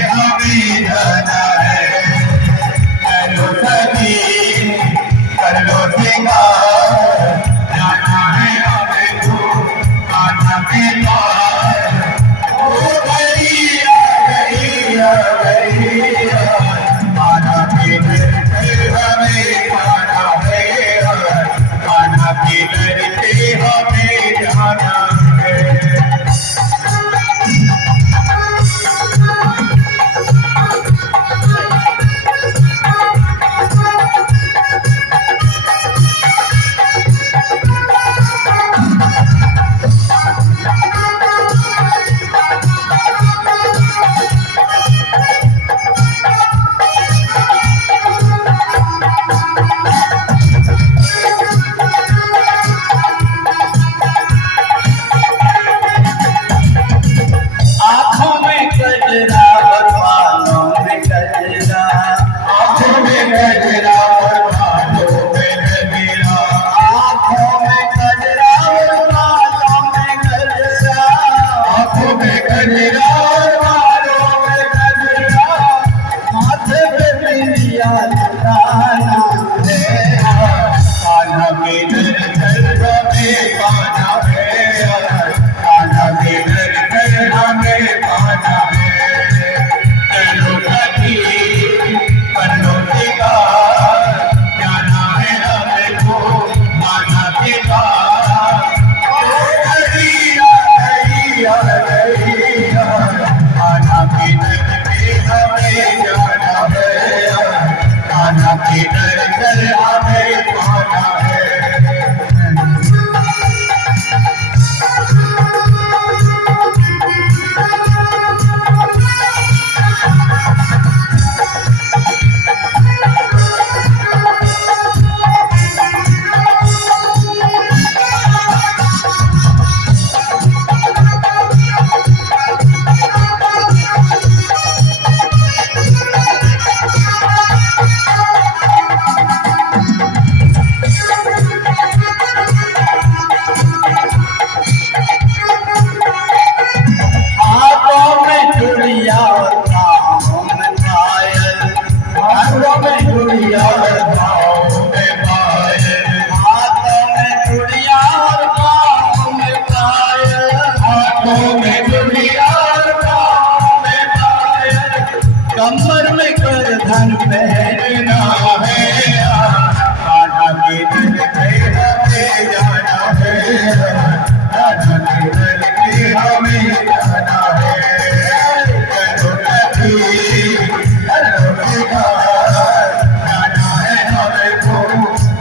हमें जाना है। चलो सखी कर लो सिंगार, जाना है हमें तो कान्हा के पार। ओ गई आ गई कान्हा के दर पे हमें जाना है। कान्हा के दर पे हमें जाना है। आँखों में गजरा और बालों में गजरा, आँखों में गजरा और बालों में गजरा, आँखों में गजरा और बालों में गजरा, आँखों में गजरा और बालों में गजरा, माथे पे बिंदिया लगाना है। कान्हा के दर हमें पाना है। कान्हा के दर हमें पाना है। चलो सखी कर लो सिंगार, जाना है हमें तो कान्हा के पार। कान्हा के दर पे हमें जाना है। कान्हा के दर हमें पाना है। हाथों में चूड़िया और पाँवों में पायल, हाथों में चूड़िया और पाँवों में पायल, हाथों में चूड़िया और पाँवों में पायल, हाथों में चूड़िया और पाँवों में पायल, कमर में करधन पहनना है। कान्हा के दर पे हमें जाना है। कान्हा के दर पे हमें जाना है। चलो सखी कर लो सिंगार, जाना है हमें तो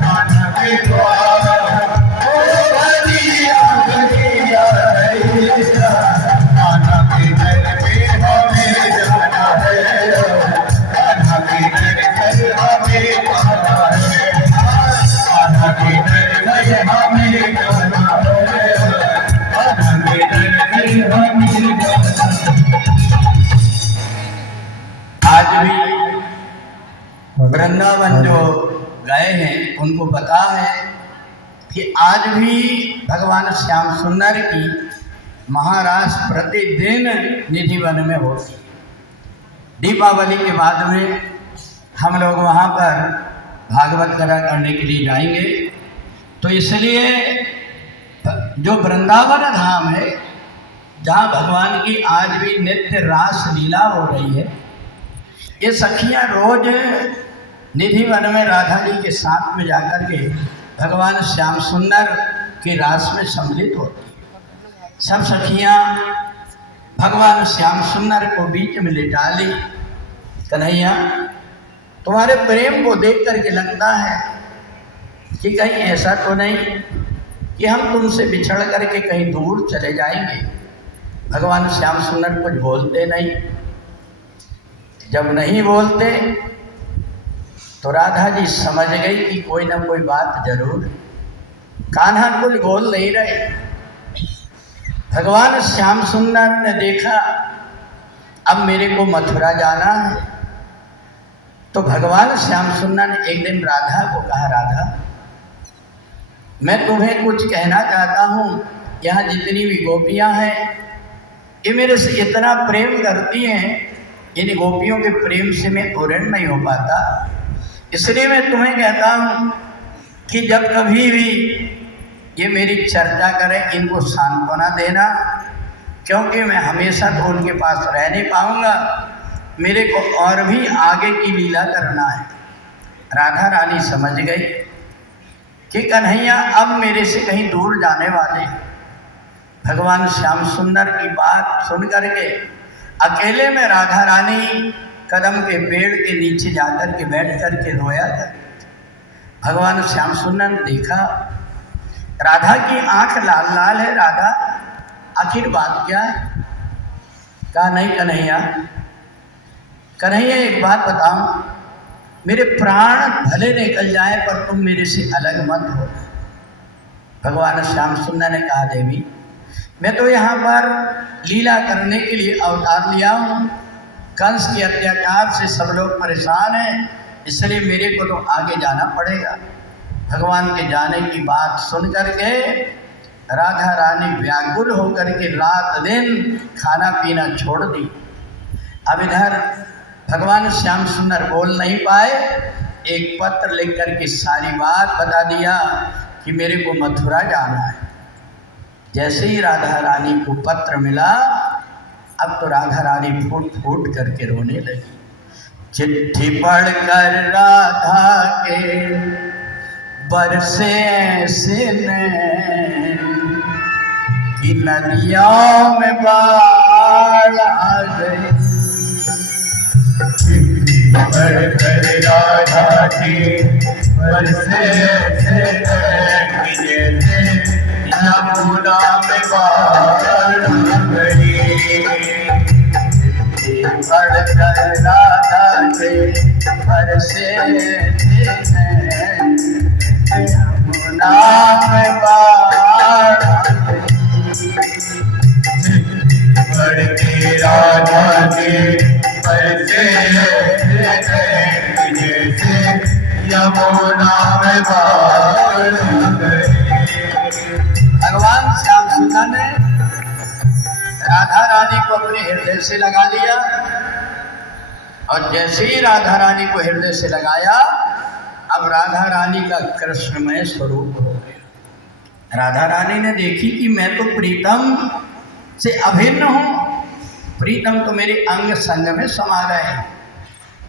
कान्हा के द्वार। ओ गलिया गलिया कान्हा के दर पे हमें जाना है। कान्हा के दर हमें पाना है। कान्हा के दर हमें जाना है। कान्हा के दर हमें जाना है। आज भी वृंदावन जो गए हैं उनको पता है कि आज भी भगवान श्याम सुंदर की महारास प्रतिदिन निधिवन में होती। दीपावली के बाद में हम लोग वहाँ पर भागवत कथा करने के लिए जाएंगे। तो इसलिए जो वृंदावन धाम है जहाँ भगवान की आज भी नित्य रास लीला हो रही है, ये सखियाँ रोज निधि वन में राधा जी के साथ में जाकर के भगवान श्याम सुंदर की रास में सम्मिलित होती। सब सखियाँ भगवान श्याम सुंदर को बीच में लिटा ली। कन्हैया, तुम्हारे प्रेम को देख करके लगता है कि कहीं ऐसा तो नहीं कि हम तुमसे बिछड़ करके कहीं दूर चले जाएंगे। भगवान श्याम सुंदर कुछ बोलते नहीं। जब नहीं बोलते तो राधा जी समझ गई कि कोई ना कोई बात जरूर। कान्हा कुछ बोल नहीं रहे। भगवान श्याम सुंदर ने देखा अब मेरे को मथुरा जाना है, तो भगवान श्याम सुंदर ने एक दिन राधा को कहा, राधा मैं तुम्हें कुछ कहना चाहता हूँ। यहाँ जितनी भी गोपियाँ हैं ये मेरे से इतना प्रेम करती हैं इन गोपियों के प्रेम से मैं पूर्ण नहीं हो पाता। इसलिए मैं तुम्हें कहता हूँ कि जब कभी भी ये मेरी चर्चा करें इनको सांत्वना देना, क्योंकि मैं हमेशा तो उनके पास रह नहीं पाऊँगा, मेरे को और भी आगे की लीला करना है। राधा रानी समझ गई कि कन्हैया अब मेरे से कहीं दूर जाने वाले। भगवान श्याम सुंदर की बात सुन करके अकेले में राधा रानी कदम के पेड़ के नीचे जाकर के बैठ करके रोया कर। भगवान श्याम सुंदर ने देखा राधा की आंख लाल लाल है। राधा आखिर बात क्या है? कहा नहीं कन्हैया, कन्हैया एक बात बताऊं, मेरे प्राण भले निकल जाए पर तुम मेरे से अलग मत हो। भगवान श्याम सुंदर ने कहा देवी, मैं तो यहाँ पर लीला करने के लिए अवतार लिया हूँ। कंस के अत्याचार से सब लोग परेशान हैं, इसलिए मेरे को तो आगे जाना पड़ेगा। भगवान के जाने की बात सुन करके राधा रानी व्याकुल होकर के रात दिन खाना पीना छोड़ दी। अब इधर भगवान श्याम सुंदर बोल नहीं पाए, एक पत्र लिख करके सारी बात बता दिया कि मेरे को मथुरा जाना है। जैसे ही राधा रानी को पत्र मिला, अब तो राधा रानी फूट फूट करके रोने लगी। चिट्ठी पढ़कर राधा के बरसे ऐसे नैन कि नदियों में बाढ़ आ गई। पढ़कर राधा के बरसे ऐसे नैन कि जैसे यमुना में बाढ़ आ गई। पढ़कर राधा के बरसे ऐसे नैन यमुना में बाढ़ आ गई। पढ़ के राधा के बरसे ऐसे नैन जैसे यमुना में बाढ़ आ गई। भगवान श्याम सुंदर ने राधा रानी को अपने हृदय से लगा लिया, और जैसे ही राधा रानी को हृदय से लगाया, अब राधा रानी का कृष्णमय स्वरूप हो गया। राधा रानी ने देखी कि मैं तो प्रीतम से अभिन्न हूँ, प्रीतम तो मेरे अंग संग में समा गए।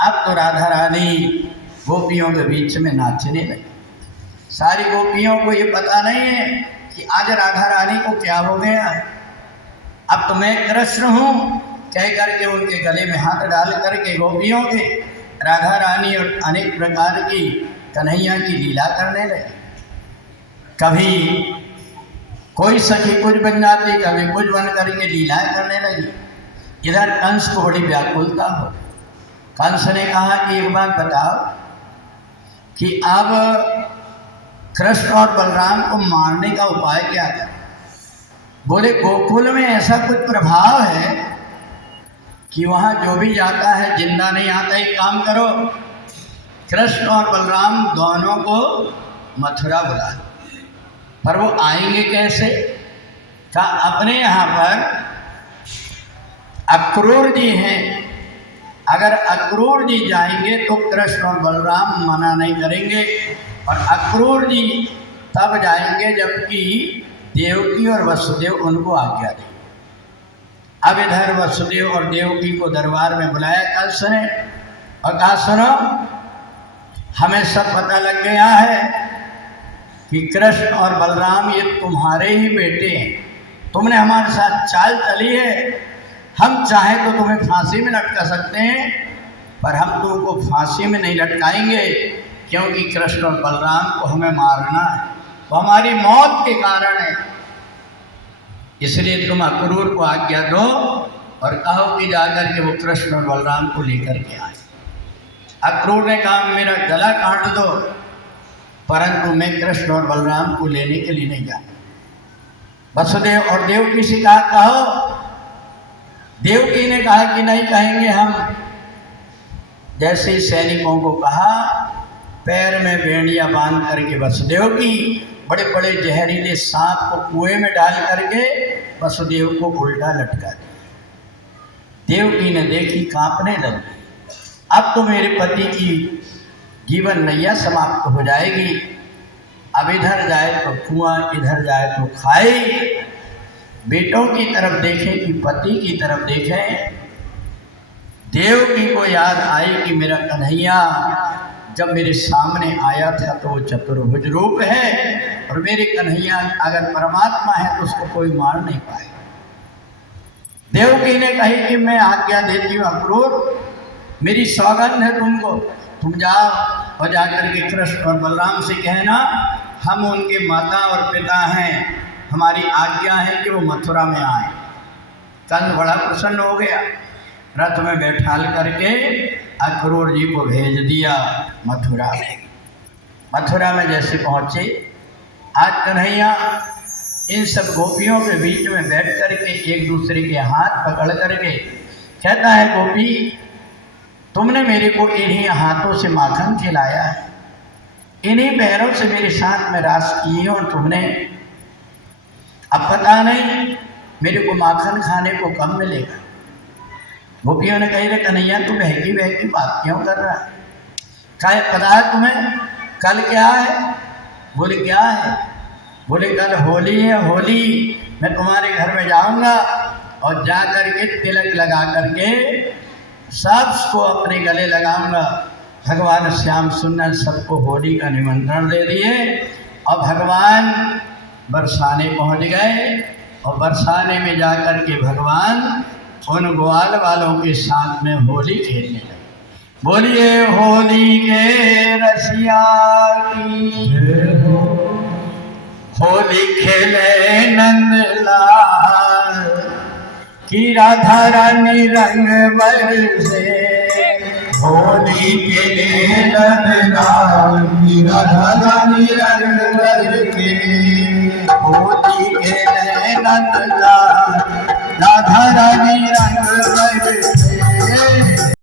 अब तो राधा रानी गोपियों के बीच में नाचने लगी। सारी गोपियों को ये पता नहीं है कि आज राधा रानी को क्या हो गया। अब तो मैं कृष्ण हूँ कह करके उनके गले में हाथ डाल करके गोपियों के राधा रानी और अनेक प्रकार की कन्हैया की लीला करने लगे। कभी कोई सखी कुछ बन जाती, कभी कुछ बन करके लीलाएं करने लगी। इधर कंस को बड़ी व्याकुलता हो। कंस ने कहा कि एक बात बताओ कि अब कृष्ण और बलराम को मारने का उपाय क्या है? बोले गोकुल में ऐसा कुछ प्रभाव है कि वहाँ जो भी जाता है जिंदा नहीं आता। एक काम करो, कृष्ण और बलराम दोनों को मथुरा बुला लो। पर वो आएंगे कैसे? क्या अपने यहाँ पर अक्रूर जी हैं, अगर अक्रूर जी जाएंगे तो कृष्ण और बलराम मना नहीं करेंगे, और अक्रूर जी तब जाएंगे जबकि देवकी और वसुदेव उनको आज्ञा दें। अब इधर वसुदेव और देवकी को दरबार में बुलाया कंस ने और कहा सुनो, हमें सब पता लग गया है कि कृष्ण और बलराम ये तुम्हारे ही बेटे हैं। तुमने हमारे साथ चाल चली है, हम चाहें तो तुम्हें फांसी में लटका सकते हैं, पर हम तुमको फांसी में नहीं लटकाएंगे, क्योंकि कृष्ण और बलराम को हमें मारना है, वो हमारी मौत के कारण है। इसलिए तुम अक्रूर को आज्ञा दो और कहो कि जाकर के वो कृष्ण और बलराम को लेकर के आए। अक्रूर ने कहा मेरा गला काट दो, परंतु मैं कृष्ण और बलराम को लेने के लिए नहीं जाता। वसुदेव और देवकी से कहा कहो। देवकी ने कहा कि नहीं कहेंगे हम। जैसे ही सैनिकों को कहा, पैर में बेड़ियां बांध करके वसुदेव की बड़े बड़े जहरीले सांप को कुएं में डाल करके वसुदेव को उल्टा लटका दिया। देवकी ने देखी, कांपने लगी। अब तो मेरे पति की जीवन नैया समाप्त हो जाएगी। अब इधर जाए तो कुआं, इधर जाए तो खाई। बेटों की तरफ देखें कि पति की तरफ देखें। देवकी को याद आई कि मेरा कन्हैया जब मेरे सामने आया था तो वो चतुर्भुज रूप है, और मेरे कन्हैया अगर परमात्मा है तो उसको कोई मार नहीं पाए। देवकी ने कही कि मैं आज्ञा देती हूँ अक्रूर, मेरी सौगंध है तुमको, तुम जाओ और जाकर के कृष्ण और बलराम से कहना हम उनके माता और पिता हैं, हमारी आज्ञा है कि वो मथुरा में आए। कंस बड़ा प्रसन्न हो गया, रथ में बैठाल करके अक्रूर जी को भेज दिया मथुरा में। मथुरा में जैसे पहुँचे, आज कन्हैया इन सब गोपियों के बीच में बैठ करके एक दूसरे के हाथ पकड़ करके कहता है, गोपी तुमने मेरे को इन्हीं हाथों से माखन खिलाया है, इन्हीं पैरों से मेरे साथ में रास की है, और तुमने अब पता नहीं मेरे को माखन खाने को कब मिलेगा। गोपियों ने कही, कन्हैया तू बहकी बहकी बात क्यों कर रहा है? क्या पता है तुम्हें कल क्या है? बोले क्या है? बोले कल होली है, होली मैं तुम्हारे घर में जाऊंगा और जा कर के तिलक लगा करके सबको अपने गले लगाऊंगा। भगवान श्याम सुंदर सबको होली का निमंत्रण दे दिए और भगवान बरसाने पहुंच गए, और बरसाने में जा कर के भगवान उन ग्वाल वालों के साथ में होली खेलने लगे। बोलिए होली के रसिया की, होली खेले नंदलाल की, राधा रानी रंग बरसे। होली खेले नंदलाल की, राधा रानी रंग बरसे। होली खेले नंदलाल, राधा रानी रंग बरसे।